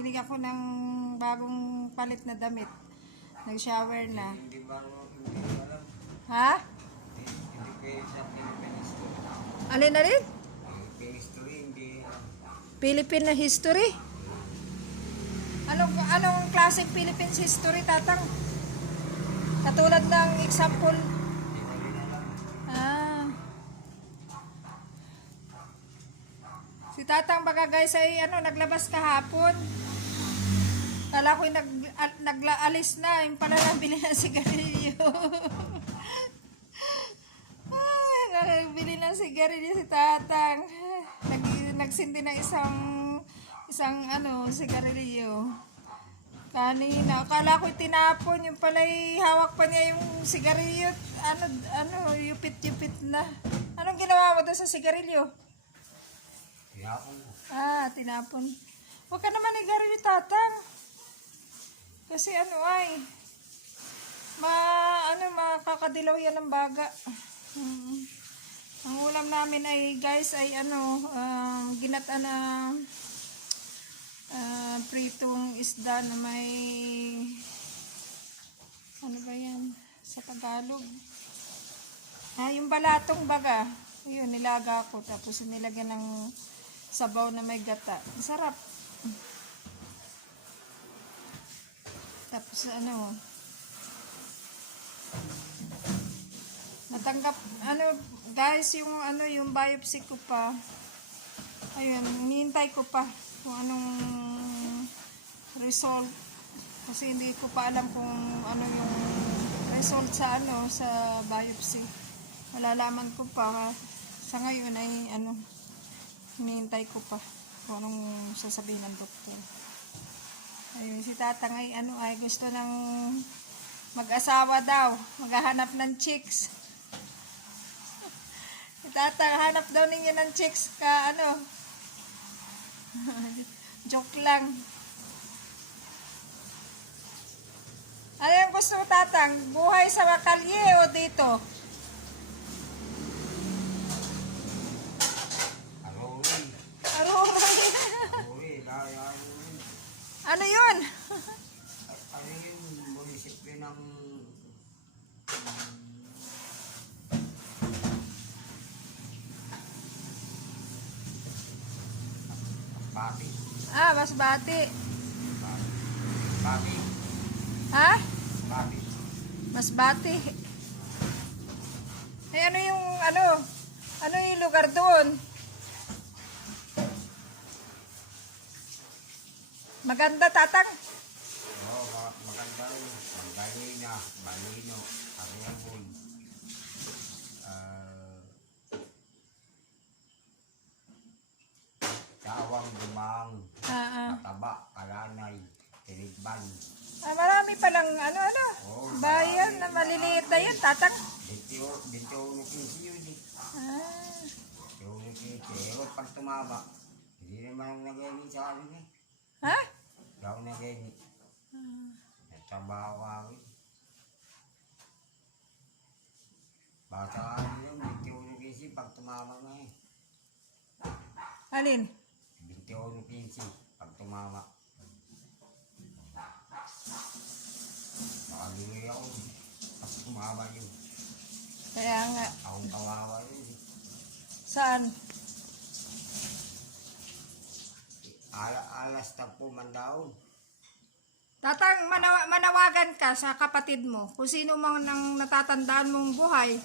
binigyan ko ng bagong palit na damit. Nag-shower na. Hindi ba hindi ko alam. Ha? Hindi, Philippine history. Alin na rin? Philippine history, hindi. Philippine na history. Anong, anong klaseng Philippines history, tatang? Katulad ng example. Ah. Si tatang baka guys ay ano, naglabas kahapon. Kala ko'y nag, al, naglaalis na. Yung pala nabili ng sigarilyo. Ay, nagbili ng sigarilyo si tatang. Nag, nagsindi ng isang isang ano, sigarilyo. Kanina, akala ko'y tinapon. Yung pala'y hawak pa niya yung sigarilyo. Ano, ano, yupit-yupit na. Anong ginawa mo doon sa sigarilyo? Ako, Ah, tinapon. Huwag ka naman igarilyo, tatang. Kasi ano ay, ma, ano, makakadilaw yan ng baga. Mm. Ang ulam namin ay, guys, ay ano, um, ginata na ah, pritong isda na may, ano ba yan, sa Tagalog. Ah, yung balatong baga. Yun, nilaga ko. Tapos nilagyan ng sabaw na may gata. Sarap. Tapos ano, natanggap, ano, guys, yung ano, yung biopsy ko pa. Ayun, hinihintay ko pa kung anong result. Kasi hindi ko pa alam kung ano yung result sa ano, sa biopsy. Malalaman ko pa. Sa ngayon ay ano, hinihintay ko pa kung anong sasabihin ng doktor. Ayun, si tatang ay ano ay gusto ng mag-asawa daw, maghahanap ng chicks. si tatang hanap daw ninyo ng chicks ka ano. Joke lang. Ano gusto mo tatang? Buhay sa makalye o dito? Ano yun? Ano yung munisipyo ng Bati. ah, Masbati. Bati. Ha? Bati. Masbati. Eh, ano yung, ano, ano yung lugar doon? Maganda, tatang. Oo, ma- maganda yun. Magdalena, Balino, Ariabon. Ah... Tawang, Dumang, Ah, ah. Mataba, Kalanay, Tinigban. Ah, marami palang, ano, ano, Oo, bayan na maliliit na yun, tatang. 21, 21 15 yun eh. Ah, 21 15. Pero pag tumama, hindi naman ako nag sa akin eh. ha? Hindi ako nag-edit. Nagtrabaho ako eh. Bata ka yun, 21 15 pag tumama na eh. Alin? 21 15 pag tumama. Nakaluloy ako. Pag tumama yun. Kaya nga, Akong kawawa yun eh. saan? Ala, alas tagpo man daw. Tatang, manawa- manawagan ka sa kapatid mo kung sino mang nang natatandaan mong buhay.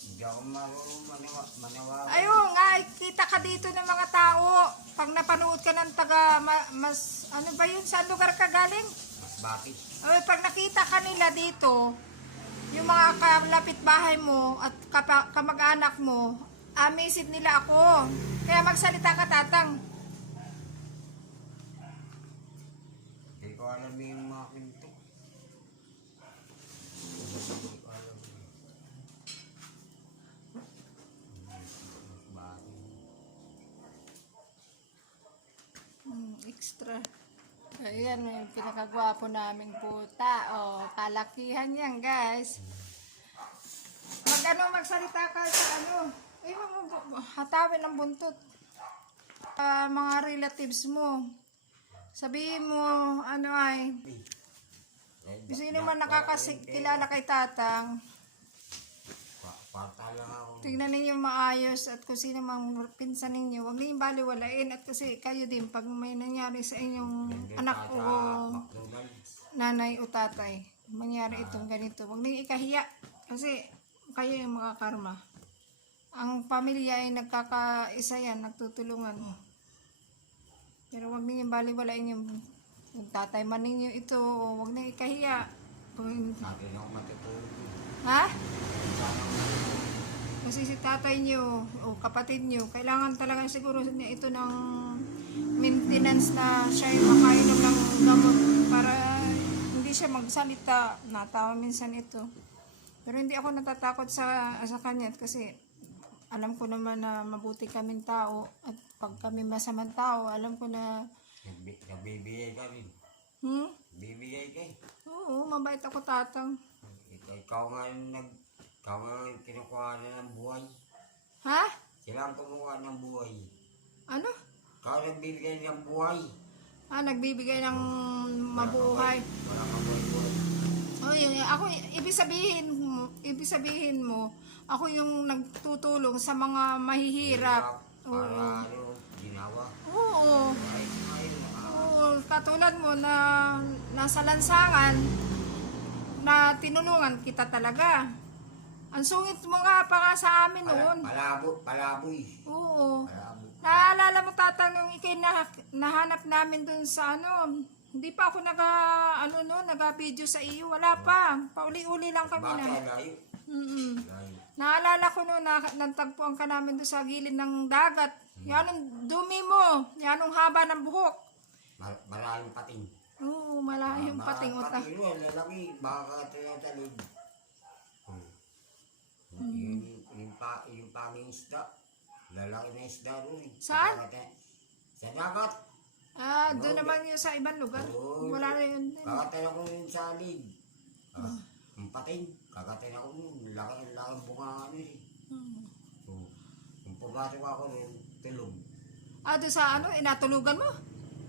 Hindi ako marunong manawa, manawagan. Ayun nga, kita ka dito ng mga tao. Pag napanood ka ng taga, ma- mas, ano ba yun? Saan lugar ka galing? Mas bakit? Ay, pag nakita ka nila dito, yung mga kalapit bahay mo at kapa- kamag-anak mo, amisit nila ako. Kaya magsalita ka, tatang. Alam yung mga bakit? Hmm, extra. Ayan, yung pinakagwapo naming puta. O, kalakihan yan, guys. Mag ano, magsalita ka sa ano. Ay, hatawin ang buntot. Ah, mga relatives mo. Sabihin mo, ano ay, kung sino man nakakakilala kay Tatang, Parta lang ako. tignan ninyo maayos at kung sino mang pinsan ninyo, huwag ninyong baliwalain at kasi kayo din, pag may nangyari sa inyong anak o nanay o tatay, mangyari itong ganito, huwag ninyong ikahiya kasi kayo yung makakarma. Ang pamilya ay nagkakaisa yan, nagtutulungan. Pero huwag ninyong baliwalain yung, yung tatay man ninyo ito, ikahiya. Kung, Sabi na ako matutulog. ha? Kasi si tatay nyo o kapatid nyo, kailangan talaga siguro niya ito ng maintenance na siya yung makainom ng gamot para hindi siya magsalita. Natawa minsan ito. Pero hindi ako natatakot sa, sa kanya kasi alam ko naman na mabuti kaming tao at pag kami masamang tao, alam ko na Nagbi- Nagbibigay ka rin. hmm? Bibigay ka eh. Oo, mabait ako tatang. Ikaw, ikaw nga yung nag... Ikaw nga yung kinukuha na ng buhay. Ha? Sila ang kumuha ng buhay. Ano? Ikaw ang nagbibigay ng buhay. Ah, nagbibigay ng mabuhay. Wala kang buhay-buhay. Oh, yun, ako, ibig sabihin mo, ibig sabihin mo, ako yung nagtutulong sa mga mahihirap. Para ano, ginawa. Oo. Oo, katulad mo na nasa lansangan na tinulungan kita talaga. Ang sungit mo nga pa nga sa amin pala, noon. palabo, palaboy. Oo. Palabo. Naalala mo tatang nung ikay na, nahanap namin dun sa ano, hindi pa ako naga, ano no, naga-video sa iyo, wala pa. Pauli-uli lang kami Baka na. Mm Layo. Naalala ko noon na nagtagpuan ka namin doon sa gilid ng dagat. Yan ang dumi mo. Yan ang haba ng buhok. Mar- Maraming pating. Oo, malayong Ah, pating uta. Pating yun, lalaki, baka tinatalib. Hmm. Mm. Yung, yung, pa, yung panging isda. Lalaki na isda rin. Saan? Baka- Sa dagat. Ah, doon naman yun sa ibang lugar. Oo. Wala na yun. din. Kakatay ako yung salid. Ah, yung pating. Kakatay ako yun. Laki, laki bunga ano eh. Hmm. So, kung pumasok ako rin, tulog. Ah, doon sa ano, inatulugan mo?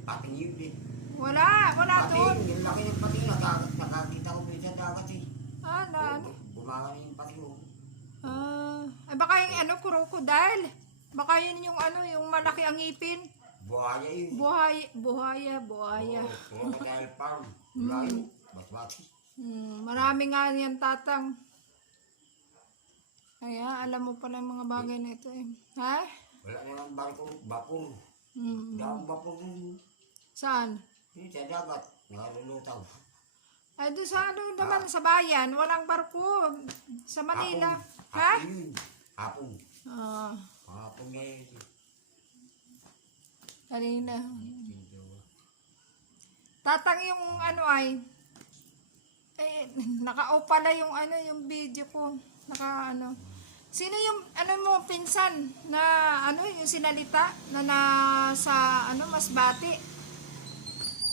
Pating yun eh. Wala, wala doon. Pating, yung laki ng pating. Nakak- nakakita ko rin sa dagat eh. Ah, na, ano? Bumanga na yung pating oh. Ah, ay baka yung ano, crocodile. Baka yun yung ano, yung malaki ang ngipin. Buhaya yun. Buhay, buhaya, buhaya. Oo, crocodile farm. Layo. Basmati. Hmm, marami nga yan tatang. Kaya alam mo pala yung mga bagay na ito eh. Ha? Wala naman barko, vapor. Hmm. Daang vapor rin. Saan? Yun sa dagat. Nakalulutaw. Ay, doon sa ano naman, sa bayan, walang barko. Sa Manila. Hapon. Ha? Hapon yun. Hapon. Ah, Hapon ngayon. kanina. Tatang yung ano ay, eh, naka-off pala yung ano, yung video ko. Naka ano. Sino yung ano mo pinsan na ano yung sinalita na nasa ano Masbate?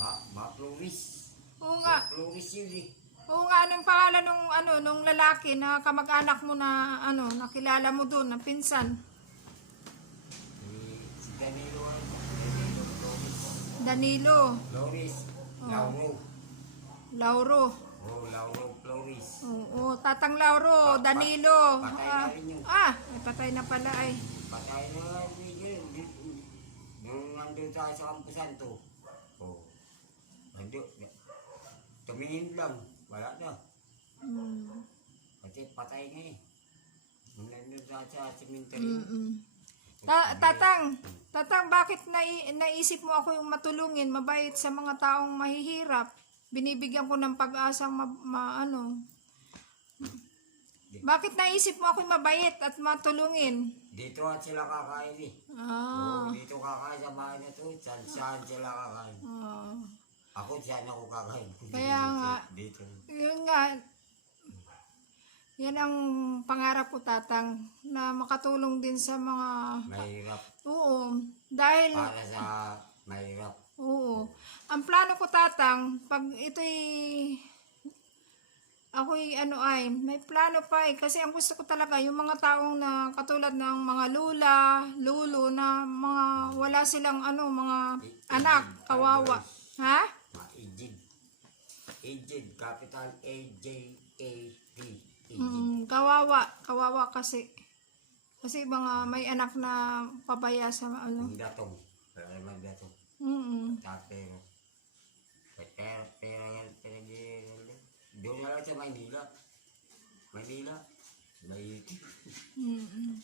Ma, ma Floris. Oo nga. Floris yun eh. Oo nga, anong pangalan nung ano nung lalaki na kamag-anak mo na ano nakilala mo doon na pinsan? Si, Danilo. ano, Danilo. Oh. Lauro. Lauro. Oh, Lauro Floris. Oo, Tatang Lauro, Danilo. patay Ah, na rin yun. ah, ay patay na pala ay. Patay na nga yun. Nung nandun tayo sa Campo Santo. Oh. Nandun. Tumingin lang. Wala na. Mm. Kasi patay nga eh. Nung nandun tayo sa cemetery. Mm-mm. Ta- tatang, tatang, bakit nai- naisip mo ako yung matulungin, mabait sa mga taong mahihirap? Binibigyan ko ng pag-asang ma, ma- ano. Bakit naisip mo ako mabait at matulungin? Dito at sila kakain eh. Ah. Oo, dito kakain sa bahay na to. Saan, saan sila kakain? ah. Ako saan ako kakain. Kaya Dito, nga. Dito. Yun nga, yan ang pangarap ko, Tatang, na makatulong din sa mga... Mahirap. Oo, dahil... Para sa mahirap. Oo. Ang plano ko, Tatang, pag ito'y... Ako'y ano ay, may plano pa eh. Kasi ang gusto ko talaga, yung mga taong na katulad ng mga lula, lulo, na mga wala silang ano, mga anak, kawawa. Ha? Ma-Ejid. Ejid, capital A-J-A-D. Mm, kawawa. Kawawa kasi. Kasi mga may anak na pabaya sa ano. Naman datong. Mm Tapero. Pera, pera yan, yan. Doon na lang sa Maynila. Maynila. May... mm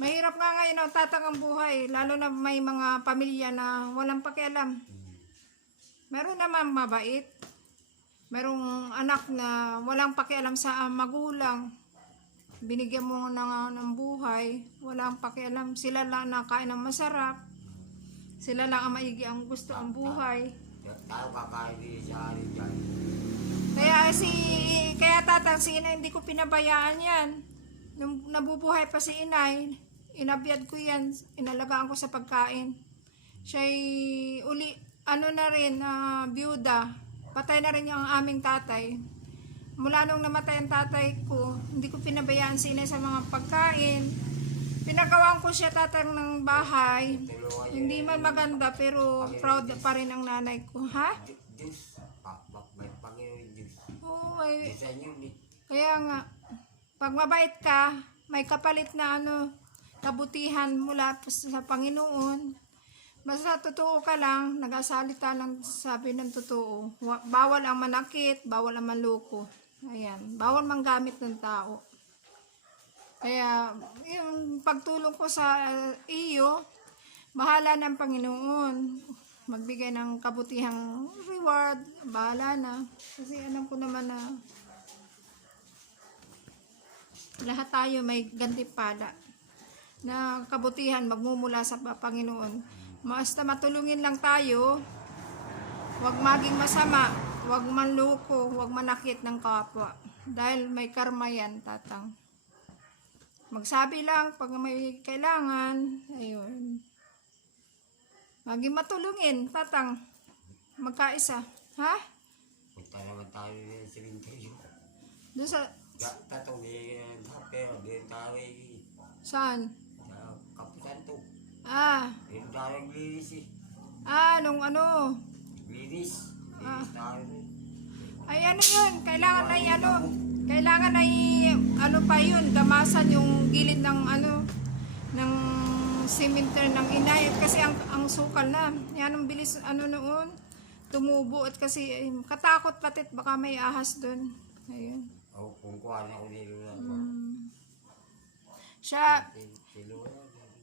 Mahirap nga ngayon ang tatang ang buhay. Lalo na may mga pamilya na walang pakialam. Meron naman mabait. Merong anak na walang pakialam sa magulang. Binigyan mo ng, ng buhay. Walang pakialam. Sila lang nakain ng masarap. Sila lang ang maigi ang gusto ang buhay. Tayo kakain din sa dyan. Kaya si kaya tatang si inay hindi ko pinabayaan yan. Nung nabubuhay pa si inay, inabyad ko yan, inalagaan ko sa pagkain. Siya'y uli, ano na rin, ah, byuda. Patay na rin yung aming tatay. Mula nung namatay ang tatay ko, hindi ko pinabayaan si inay sa mga pagkain. Pinagawaan ko siya tatang ng bahay. Hindi man maganda pero proud pa rin ang nanay ko. Ha? Di- Diyos. Ay, ni- Kaya nga, pag mabait ka, may kapalit na ano, kabutihan mula sa Panginoon. Basta totoo ka lang, nagasalita lang sabi ng totoo. Wa- Bawal ang manakit, bawal ang manloko. Ayan, bawal manggamit ng tao. Kaya, yung pagtulong ko sa iyo, bahala ng Panginoon. Magbigay ng kabutihang reward, bahala na. Kasi alam ko naman na lahat tayo may gantimpala na kabutihan magmumula sa Panginoon. Basta matulungin lang tayo, huwag maging masama, huwag manluko, huwag manakit ng kapwa. Dahil may karma yan, tatang. Magsabi lang pag may kailangan, ayun. Maging matulungin, tatang. Magkaisa. Ha? Punta naman tayo sa simenteryo. Doon sa, tatong eh, pero din tayo saan? sa kapusan to. Ah, Yung tayo naglinis eh. ah, nung ano, Linis. Linis tayo eh. Ay ano yun, kailangan ay ano, kailangan ay ano pa yun, gamasan yung gilid ng ano, ng cemetery ng inay at kasi ang, ang sukal na, yan ang bilis ano noon, tumubo at kasi ay, katakot patit baka may ahas doon. Ayun. O kung kuha na ko nilula ko. Siya,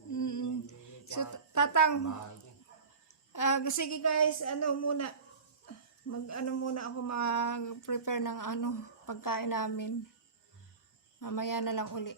mm, so, tatang, ah, sige guys, ano muna, mag ano muna ako mag-prepare ng ano, pagkain namin. Mamaya na lang uli.